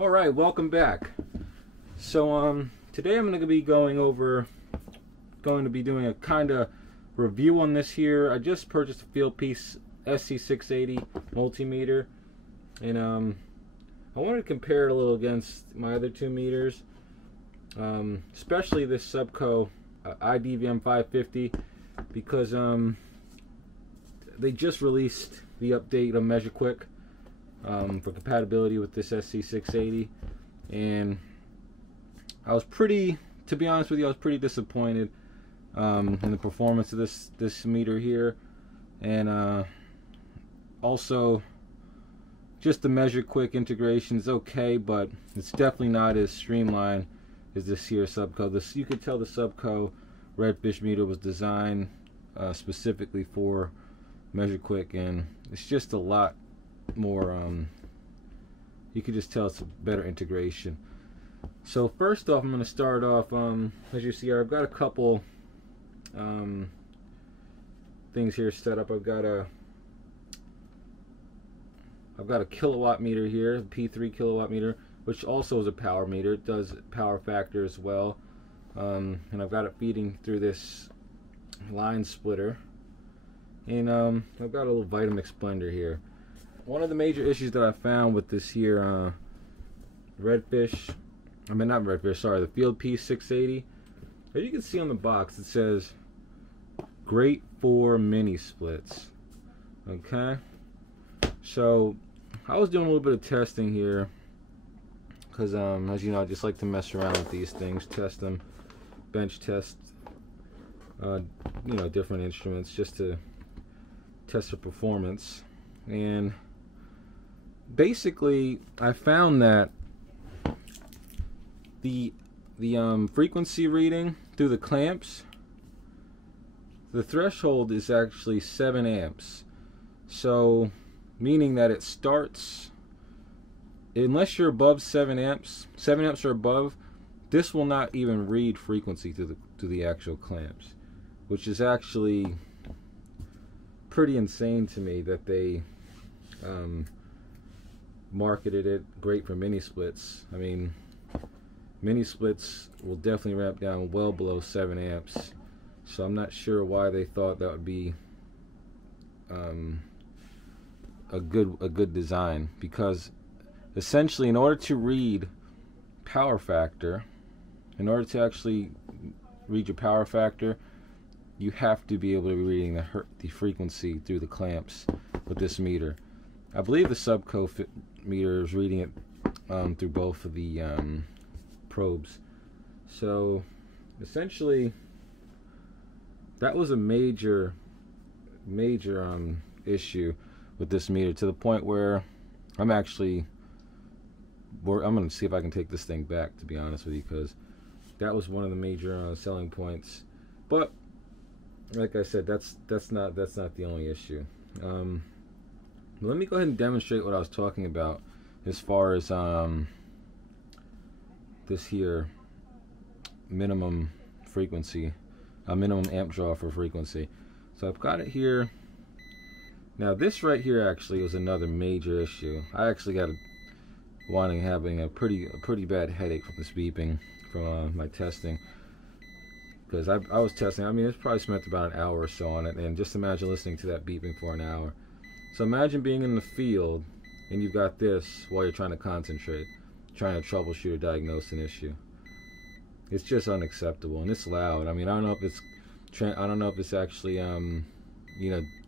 Alright, welcome back. So today I'm going to be doing a kind of review on this here. I just purchased a Fieldpiece SC680 multimeter, and I wanted to compare it a little against my other two meters, especially this Supco IDVM 550, because they just released the update on Measurequick for compatibility with this SC680, and I was to be honest with you, I was pretty disappointed in the performance of this meter here, and also just the Measurequick integration is okay, but it's definitely not as streamlined as this here Supco. You could tell the Supco Redfish meter was designed specifically for Measurequick, and it's just a lot more, you could just tell it's a better integration. So first off, I'm going to start off, as you see here, I've got a couple things here set up. I've got a kilowatt meter here, a P3 kilowatt meter, which also is a power meter. It does power factor as well, and I've got it feeding through this line splitter, and I've got a little Vitamix blender here. One of the major issues that I found with this here the Fieldpiece 680, as you can see on the box, it says great for mini splits. Okay, so I was doing a little bit of testing here because as you know, I just like to mess around with these things, test them, bench test different instruments just to test their performance. And basically I found that the frequency reading through the clamps, the threshold is actually 7 amps. So meaning that it starts, unless you're above 7 amps or above, this will not even read frequency to the actual clamps, which is actually pretty insane to me that they marketed it great for mini splits. I mean, mini splits will definitely ramp down well below 7 amps, so I'm not sure why they thought that would be a good design, because essentially in order to read power factor, in order to actually read your power factor, you have to be able to be reading the frequency through the clamps with this meter. I believe the Supco meter is reading it through both of the probes. So essentially that was a major issue with this meter, to the point where I'm going to see if I can take this thing back, to be honest with you, because that was one of the major selling points. But like I said, that's not the only issue. Let me go ahead and demonstrate what I was talking about as far as this here minimum frequency, a minimum amp draw for frequency. So I've got it here. Now this right here actually was another major issue. I actually got having a pretty bad headache from this beeping from my testing, because I was testing. I mean, it's probably spent about an hour or so on it, and just imagine listening to that beeping for an hour. So imagine being in the field and you've got this while you're trying to concentrate, trying to troubleshoot or diagnose an issue. It's just unacceptable, and it's loud. I mean, I don't know if it's actually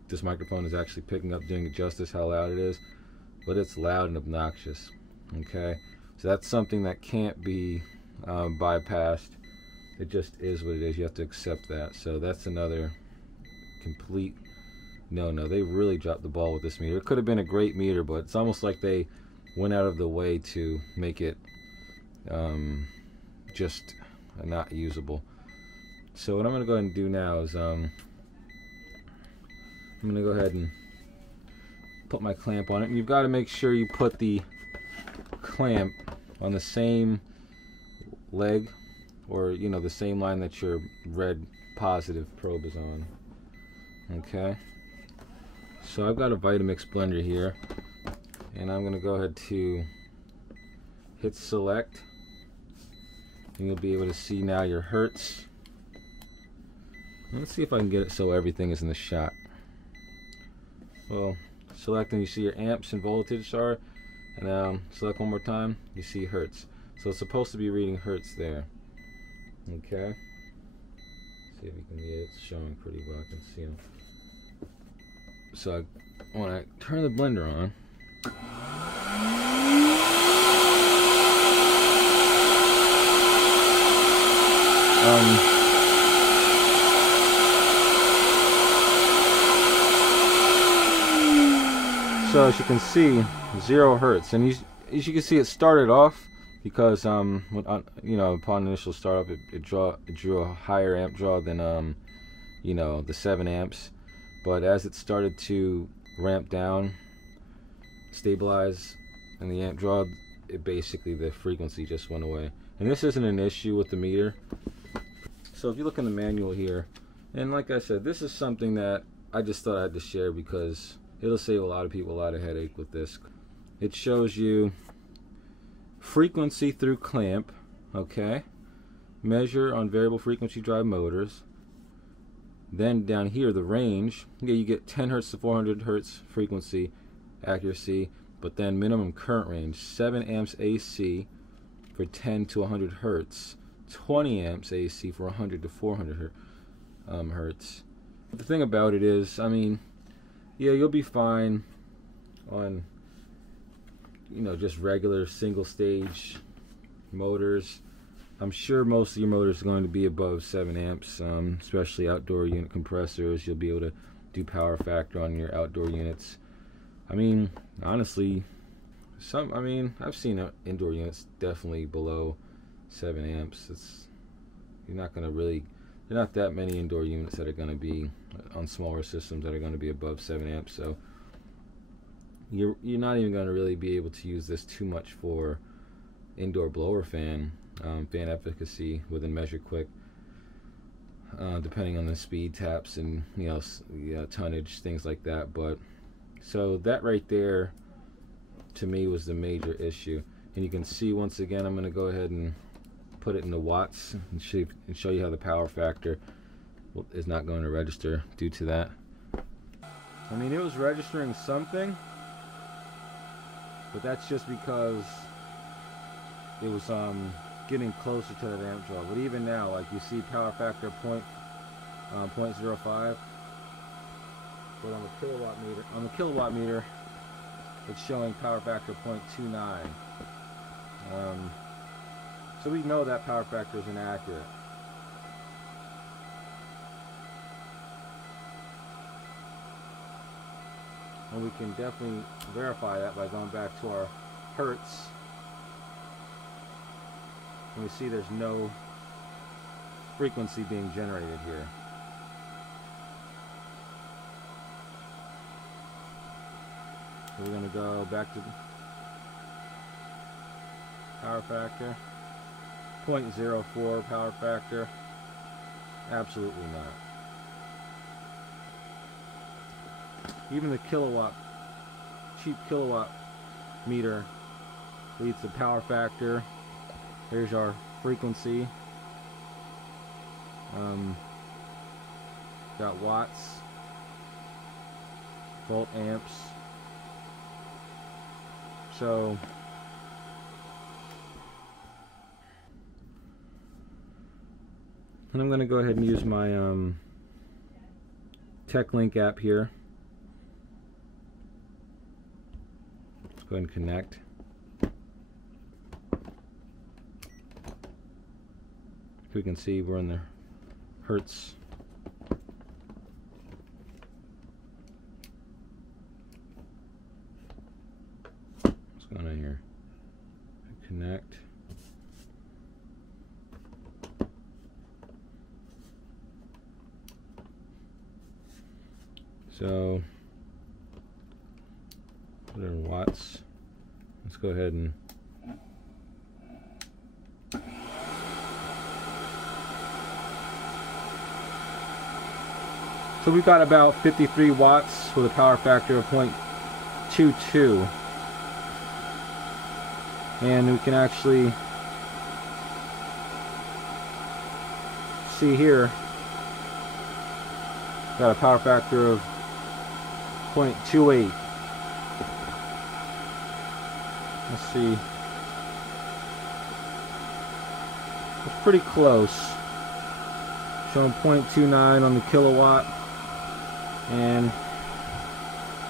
this microphone is actually picking up, doing it justice how loud it is, but it's loud and obnoxious. Okay, so that's something that can't be bypassed. It just is what it is. You have to accept that. So that's another complete no. They really dropped the ball with this meter. It could have been a great meter, but it's almost like they went out of the way to make it just not usable. So what I'm going to go ahead and do now is I'm going to go ahead and put my clamp on it. And you've got to make sure you put the clamp on the same leg, or the same line that your red positive probe is on. Okay, so I've got a Vitamix blender here, and I'm going to go ahead to hit select, and you'll be able to see now your hertz. Let's see if I can get it so everything is in the shot. Well, select and you see your amps and voltage are, and select one more time, you see hertz. So it's supposed to be reading hertz there. Okay. See if you can get it. It's showing pretty well. I can see them. So when I turn the blender on, so as you can see, 0 hertz, and as you can see, it started off because you know, upon initial startup, it drew a higher amp draw than you know, the 7 amps. But as it started to ramp down, stabilize, and the amp draw, it basically, the frequency just went away. And this isn't an issue with the meter. So if you look in the manual here, and like I said, this is something that I just thought I had to share because it'll save a lot of people a lot of headache with this. It shows you frequency through clamp, okay? Measure on variable frequency drive motors. Then down here, the range, yeah, you get 10 hertz to 400 hertz frequency accuracy, but then minimum current range, 7 amps AC for 10 to 100 hertz, 20 amps AC for 100 to 400 hertz. The thing about it is, I mean, yeah, you'll be fine on, you know, just regular single stage motors. I'm sure most of your motors are going to be above 7 amps, especially outdoor unit compressors. You'll be able to do power factor on your outdoor units. I mean, honestly, I've seen indoor units definitely below 7 amps. You're not going to really, there are not that many indoor units that are going to be on smaller systems that are going to be above 7 amps. So you're not even going to really be able to use this too much for indoor blower fan efficacy within Measurequick, depending on the speed taps and, you know, tonnage, things like that. But so that right there to me was the major issue. And you can see, once again, I'm going to go ahead and put it into watts and show you how the power factor is not going to register due to that. I mean, it was registering something, but that's just because it was getting closer to that amp draw. But even now, like, you see power factor 0.05, but on the kilowatt meter, it's showing power factor 0.29. So we know that power factor is inaccurate. And we can definitely verify that by going back to our hertz. And we see there's no frequency being generated here. So we're going to go back to power factor. 0.04 power factor. Absolutely not. Even the cheap kilowatt meter reads the power factor. Here's our frequency. Got watts, volt amps. So and I'm going to go ahead and use my TechLink app here. Let's go ahead and connect. We can see we're in the hertz. What's going on here? Connect. So put it in watts. Let's go ahead and so we've got about 53 watts with a power factor of 0.22. and we can actually see here got a power factor of 0.28. Let's see, it's pretty close, showing 0.29 on the kilowatt, and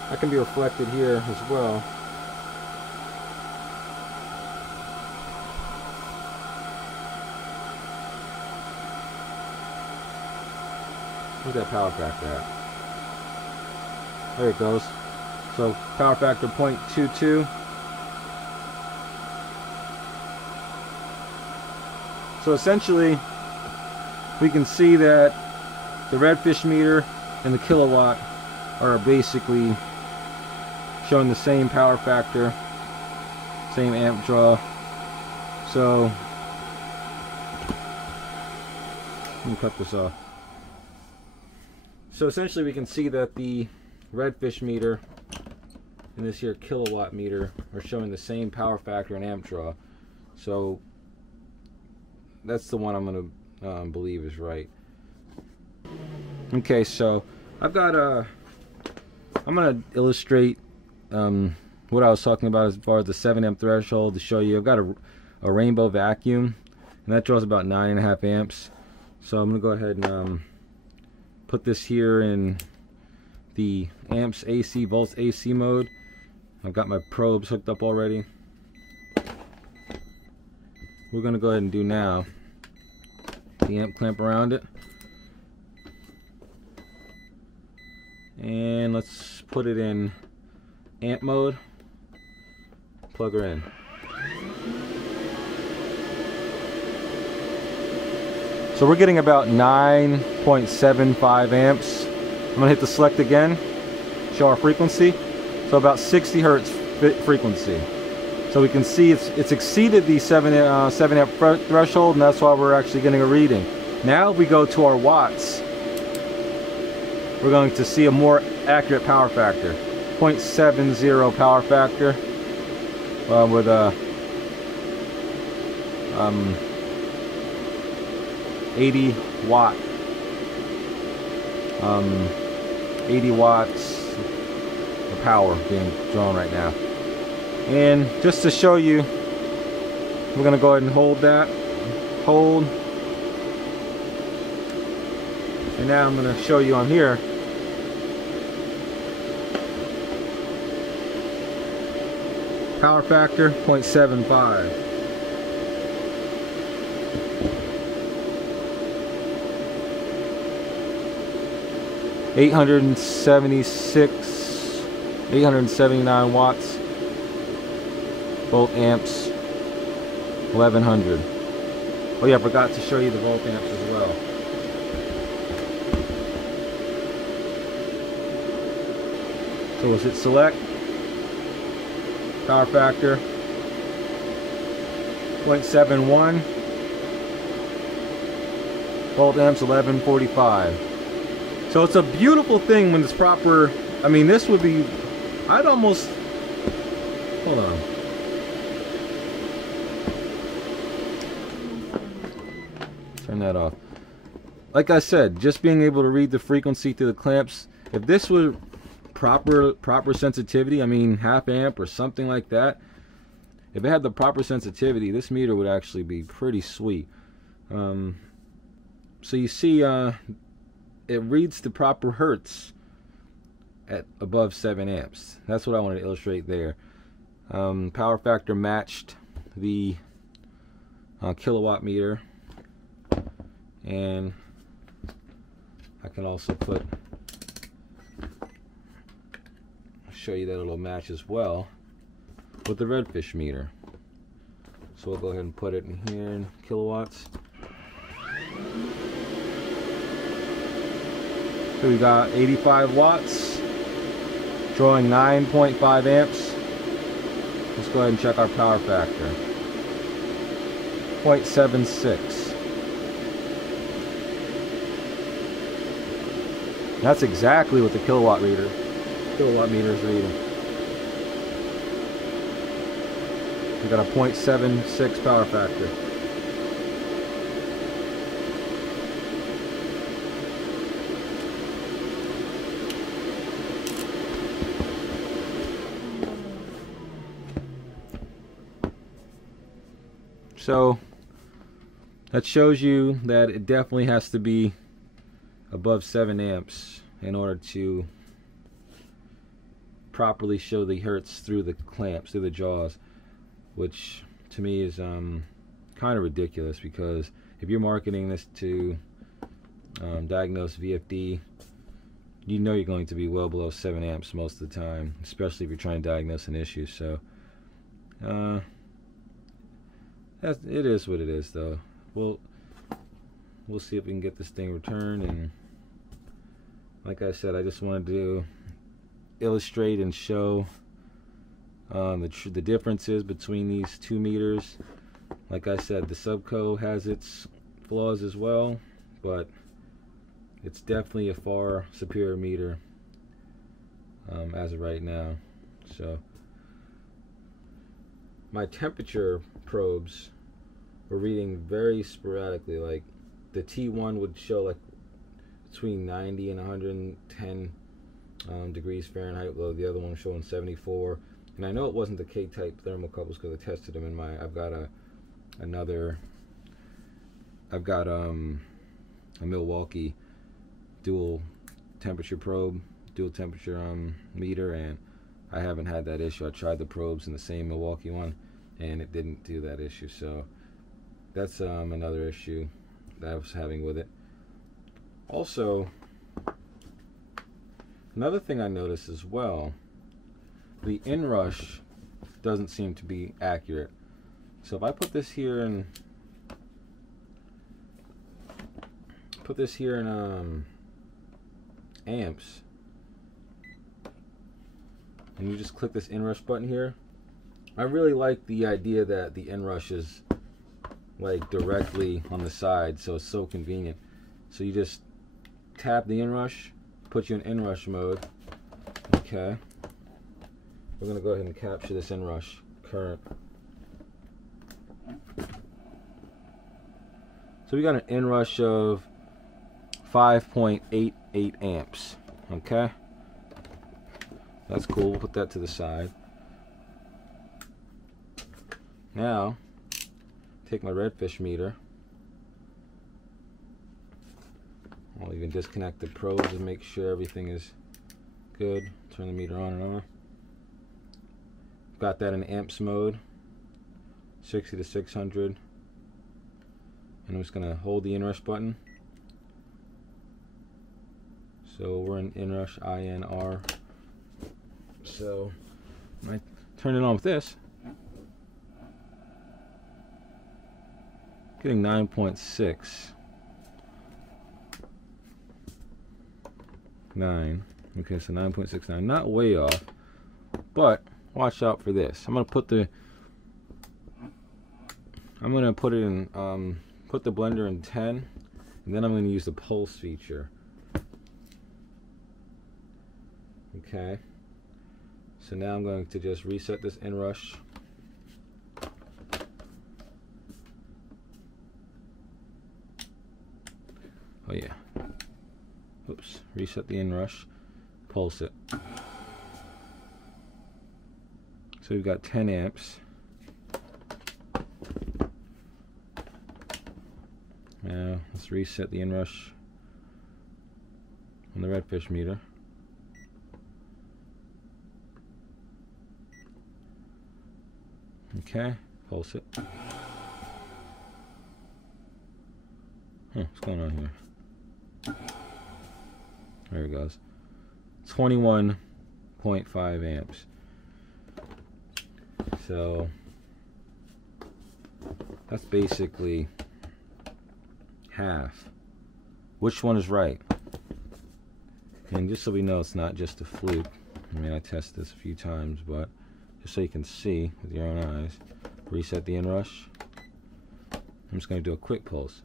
that can be reflected here as well. Where's that power factor at? There it goes. So power factor 0.22. So essentially we can see that the redfish meter and the kilowatt are basically showing the same power factor, same amp draw. So let me cut this off. So essentially we can see that the redfish meter and this here kilowatt meter are showing the same power factor and amp draw. So that's the one I'm going to believe is right. Okay, so I've got I'm going to illustrate what I was talking about as far as the 7 amp threshold to show you. I've got a rainbow vacuum, and that draws about 9.5 amps. So I'm going to go ahead and put this here in the amps AC, volts AC mode. I've got my probes hooked up already. We're going to go ahead and do now the amp clamp around it. And let's put it in amp mode. Plug her in. So we're getting about 9.75 amps. I'm going to hit the select again, show our frequency. So about 60 hertz frequency. So we can see it's exceeded the 7 amp threshold, and that's why we're actually getting a reading. Now if we go to our watts, we're going to see a more accurate power factor. 0.70 power factor with a 80 watt 80 watts of power being drawn right now. And just to show you, we're going to go ahead and hold that, and now I'm going to show you on here. Power factor 0.75. $879 watts, volt amps 1100. Oh yeah, I forgot to show you the volt amps as well. So we'll hit select, power factor 0.71, volt amps 1145. So it's a beautiful thing when it's proper. I mean, this would be, I'd almost, hold on. Turn that off. Like I said, just being able to read the frequency through the clamps, if this were proper sensitivity, I mean half amp or something like that, if it had the proper sensitivity, this meter would actually be pretty sweet. So you see, it reads the proper hertz at above 7 amps. That's what I wanted to illustrate there. Power factor matched the kilowatt meter, and I can also show you that it'll match as well with the redfish meter. So we'll go ahead and put it in here in kilowatts. So we got 85 watts, drawing 9.5 amps. Let's go ahead and check our power factor. 0.76. That's exactly what the kilowatt meter is reading. We got a 0.76 power factor. So that shows you that it definitely has to be above 7 amps in order to properly show the hertz through the clamps, through the jaws, which to me is kind of ridiculous, because if you're marketing this to diagnose VFD, you know you're going to be well below 7 amps most of the time, especially if you're trying to diagnose an issue. So it is what it is, though. We'll see if we can get this thing returned. And like I said, I just wanted to illustrate and show the differences between these two meters. Like I said, the Supco has its flaws as well, but it's definitely a far superior meter as of right now. So my temperature probes were reading very sporadically. Like the T1 would show like between 90 and 110 degrees Fahrenheit, while the other one was showing 74. And I know it wasn't the K-type thermocouples because I tested them in my. I've got a Milwaukee dual temperature probe, dual temperature meter, and I haven't had that issue. I tried the probes in the same Milwaukee one, and it didn't do that issue. So that's another issue that I was having with it. Also, another thing I noticed as well, the inrush doesn't seem to be accurate. So if I put this here in amps, and you just click this inrush button here, I really like the idea that the inrush is like directly on the side, so it's so convenient. So you just tap the inrush, put you in inrush mode. Okay, we're gonna go ahead and capture this inrush current. So we got an inrush of 5.88 amps. Okay, that's cool. We'll put that to the side. Now take my Redfish meter. I'll even disconnect the probes and make sure everything is good. Turn the meter on and off. Got that in amps mode, 60 to 600. And I'm just going to hold the inrush button. So we're in inrush INR. So when I turn it on with this, getting 9.69. Okay, so 9.69, not way off, but watch out for this. I'm gonna put it in put the blender in 10, and then I'm going to use the pulse feature. Okay, so now I'm going to just reset this inrush. Oh yeah, oops, reset the inrush, pulse it. So we've got 10 amps. Now let's reset the inrush on the Redfish meter. Okay, pulse it. What's going on here? There it goes. 21.5 amps. So that's basically half. Which one is right? And just so we know it's not just a fluke, I mean, I tested this a few times, but just so you can see with your own eyes, reset the inrush. I'm just going to do a quick pulse.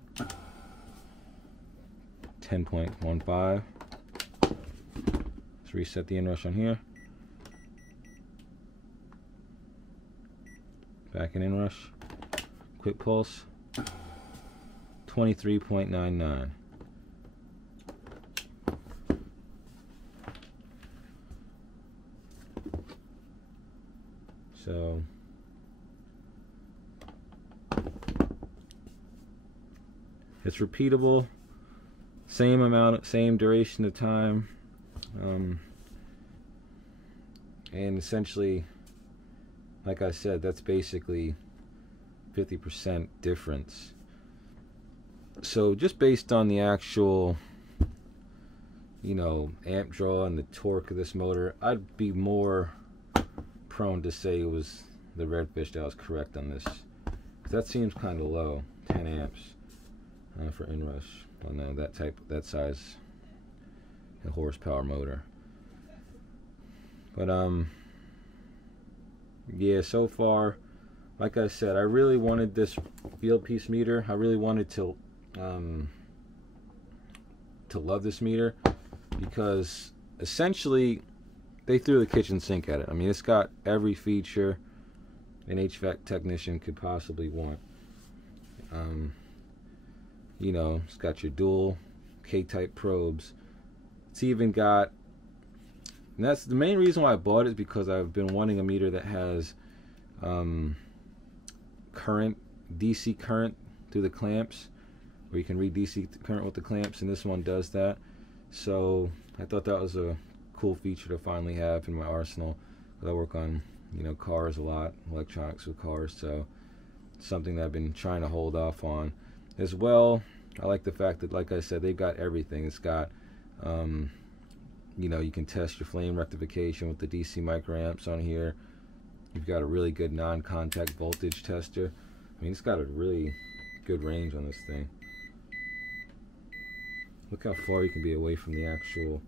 10.15. Let's reset the inrush on here. back in inrush. Quick pulse, 23.99. So it's repeatable, same amount, same duration of time, and essentially, like I said, that's basically 50% difference. So just based on the actual, you know, amp draw and the torque of this motor, I'd be more prone to say it was the Redfish that was correct on this. That seems kind of low, 10 amps for inrush on that size horsepower motor. But yeah, so far, like I said, I really wanted this Fieldpiece meter. I really wanted to love this meter because essentially they threw the kitchen sink at it. I mean, it's got every feature an HVAC technician could possibly want. You know, it's got your dual K-type probes. It's even got, and that's the main reason why I bought it, is because I've been wanting a meter that has DC current through the clamps, where you can read DC current with the clamps, and this one does that. So I thought that was a cool feature to finally have in my arsenal. I work on, you know, cars a lot, electronics with cars, so it's something that I've been trying to hold off on. As well, I like the fact that, like I said, they've got everything. It's got, you know, you can test your flame rectification with the DC microamps on here. You've got a really good non-contact voltage tester. I mean, it's got a really good range on this thing. Look how far you can be away from the actual,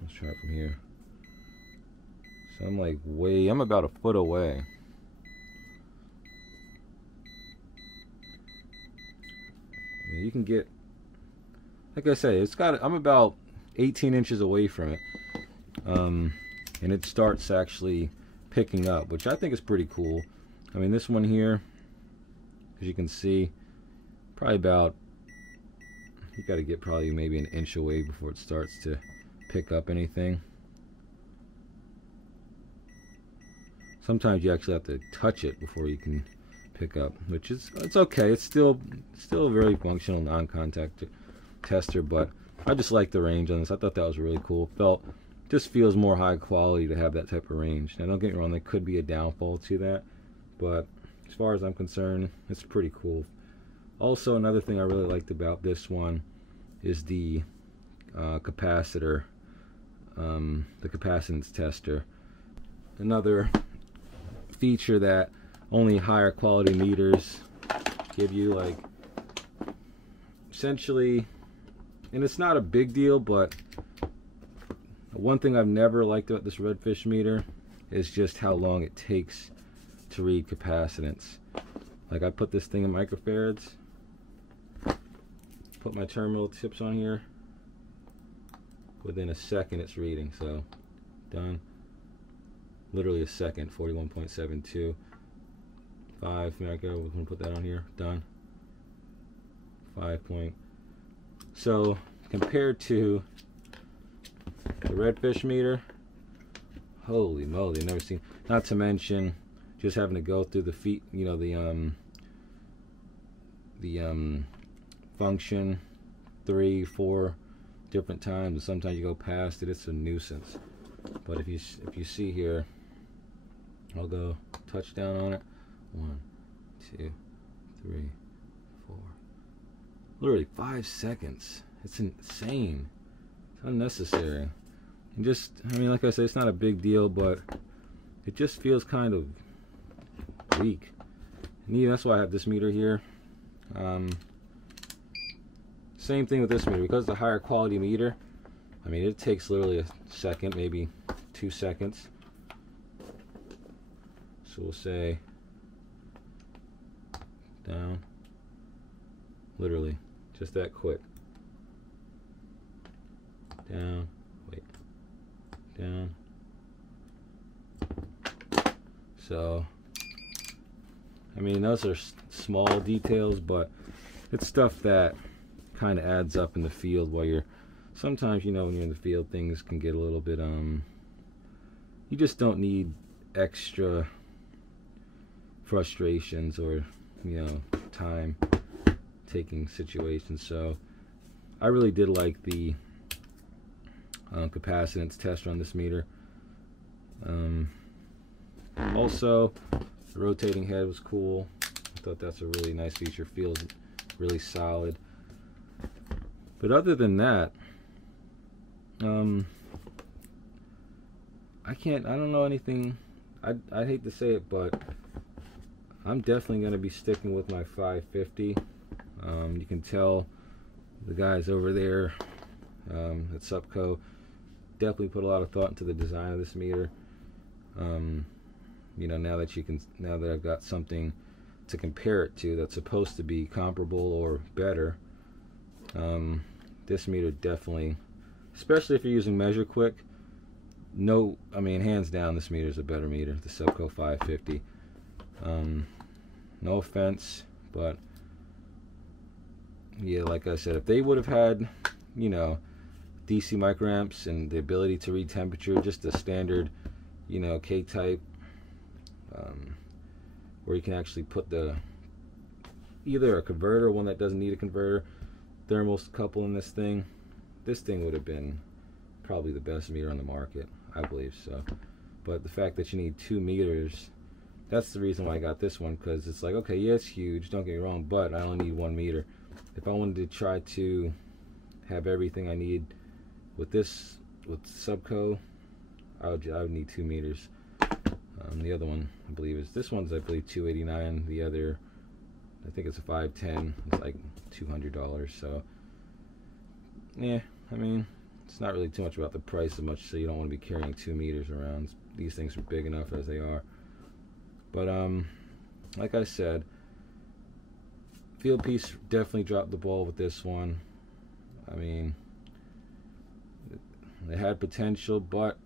let's try it from here. So I'm like I'm about a foot away. I mean, you can get, like I say, I'm about 18 inches away from it. And it starts actually picking up, which I think is pretty cool. I mean, this one here, as you can see, probably about, you got to get probably maybe an inch away before it starts to pick up anything. Sometimes you actually have to touch it before you can pick up, which is, it's okay. It's still a very functional non-contact tester, but I just like the range on this. I thought that was really cool. Just feels more high quality to have that type of range. Now don't get me wrong, there could be a downfall to that, but as far as I'm concerned, it's pretty cool. Also, another thing I really liked about this one is the capacitor, the capacitance tester. Another feature that only higher quality meters give you, like, essentially, and it's not a big deal, but one thing I've never liked about this Redfish meter is just how long it takes to read capacitance. Like, I put this thing in microfarads, put my terminal tips on here, within a second it's reading. So done, literally a second. 41.72. 5, there I go, we're going to put that on here, done. 5 point. So compared to the Redfish meter, holy moly, I've never seen, not to mention just having to go through the feet, you know, the function 3-4 different times, and sometimes you go past it. It's a nuisance. But if you see here, I'll go touch down on it. 1, 2, 3, 4. Literally 5 seconds. It's insane. It's unnecessary. And just, I mean, like I said, it's not a big deal, but it just feels kind of weak. And yeah, that's why I have this meter here. Same thing with this meter, because it's a higher quality meter. I mean, it takes literally a second, maybe 2 seconds. So we'll say down, literally just that quick. Down, wait, down. So I mean, those are small details, but it's stuff that kind of adds up in the field while you're, sometimes, you know, when you're in the field, things can get a little bit, you just don't need extra frustrations or, you know, time taking situations. So I really did like the capacitance tester on this meter. Also, the rotating head was cool. I thought that's a really nice feature. Feels really solid. But other than that, I don't know anything. I hate to say it, but I'm definitely going to be sticking with my 550. You can tell the guys over there at Supco definitely put a lot of thought into the design of this meter. You know, now that I've got something to compare it to that's supposed to be comparable or better, this meter definitely, especially if you're using Measurequick, I mean, hands down, this meter is a better meter, the Supco 550. No offense, but yeah, like I said, if they would have had, you know, DC microamps and the ability to read temperature, just a standard, you know, K-type, where you can actually put either a converter, one that doesn't need a converter, thermocouple in this thing would have been probably the best meter on the market, I believe so. But the fact that you need 2 meters, that's the reason why I got this one, because it's like, okay, yeah, it's huge, don't get me wrong, but I only need 1 meter. If I wanted to try to have everything I need with Supco, I would need 2 meters. The other one, I believe, this one's, I believe, $289. The other, I think it's a 510. It's like $200. So, yeah, I mean, it's not really too much about the price so much, so you don't want to be carrying 2 meters around. These things are big enough as they are. But, like I said, Fieldpiece definitely dropped the ball with this one. I mean, they had potential, but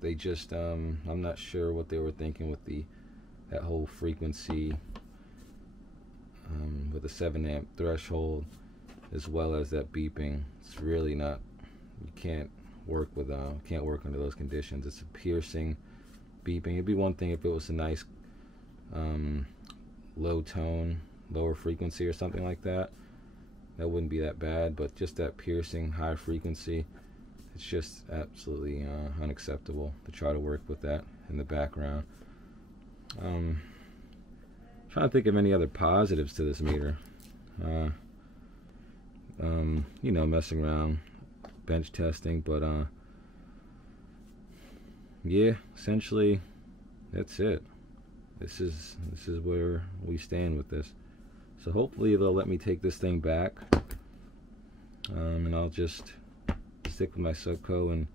they just, I'm not sure what they were thinking with that whole frequency, with the 7 amp threshold, as well as that beeping. It's really not, you can't work under those conditions. It's a piercing beeping. It'd be one thing if it was a nice low tone, lower frequency or something like that. That wouldn't be that bad, but just that piercing high frequency, it's just absolutely unacceptable to try to work with that in the background. Trying to think of any other positives to this meter. You know, messing around, bench testing, but yeah, essentially that's it. This is where we stand with this. So hopefully they'll let me take this thing back, and I'll just stick with my Supco and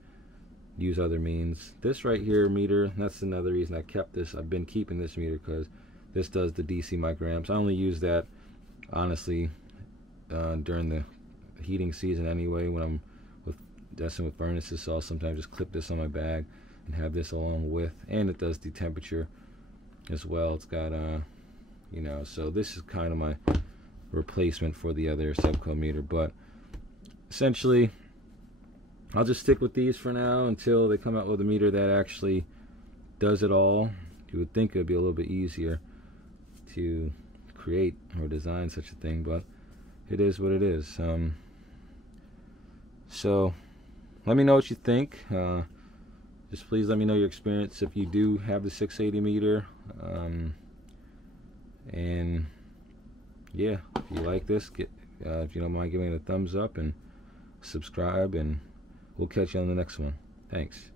use other means. This right here meter, that's another reason I kept this. I've been keeping this meter because this does the DC microamps. I only use that, honestly, during the heating season anyway, when I'm messing with furnaces, so I'll sometimes just clip this on my bag and have this along with, and it does the temperature as well. It's got you know, so this is kind of my replacement for the other Supco meter. But essentially, I'll just stick with these for now until they come out with a meter that actually does it all. You would think it would be a little bit easier to create or design such a thing, but it is what it is. So let me know what you think. Just please let me know your experience if you do have the 680 meter. And yeah, if you like this, if you don't mind giving it a thumbs up and subscribe, and we'll catch you on the next one. Thanks.